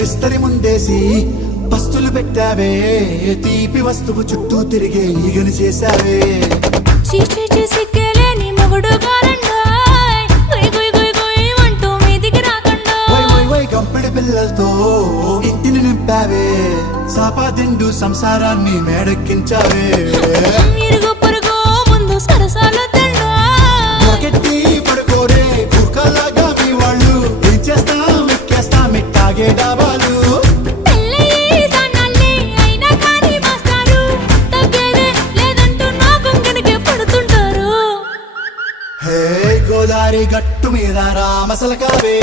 విస్తరి ముందేసి పస్తులు పెట్టావే తీపి వస్తువు చుట్టూ తిరిగే ఈగలు చేశావే చీచీ చేసి కేలేని మొగుడు గారండాయ్ గుయ్ గుయ్ గుయ్ గుయ్ అంటూ మీదికి రాకండా గంపెడి పిల్లలతో ఇంటిని నింపావే సాపాదిండు సంసారాన్ని మేడెక్కించావే ఇరుగు పొరుగు ముందు సరసాలు కెట్టి పడుకోరే కుక్కలాగా మీ వాళ్ళు ఏం చేస్తాం ఎక్కేస్తాం ఇట్టాగే డాబాలు గోదారి గట్టు మీద రామసలకావే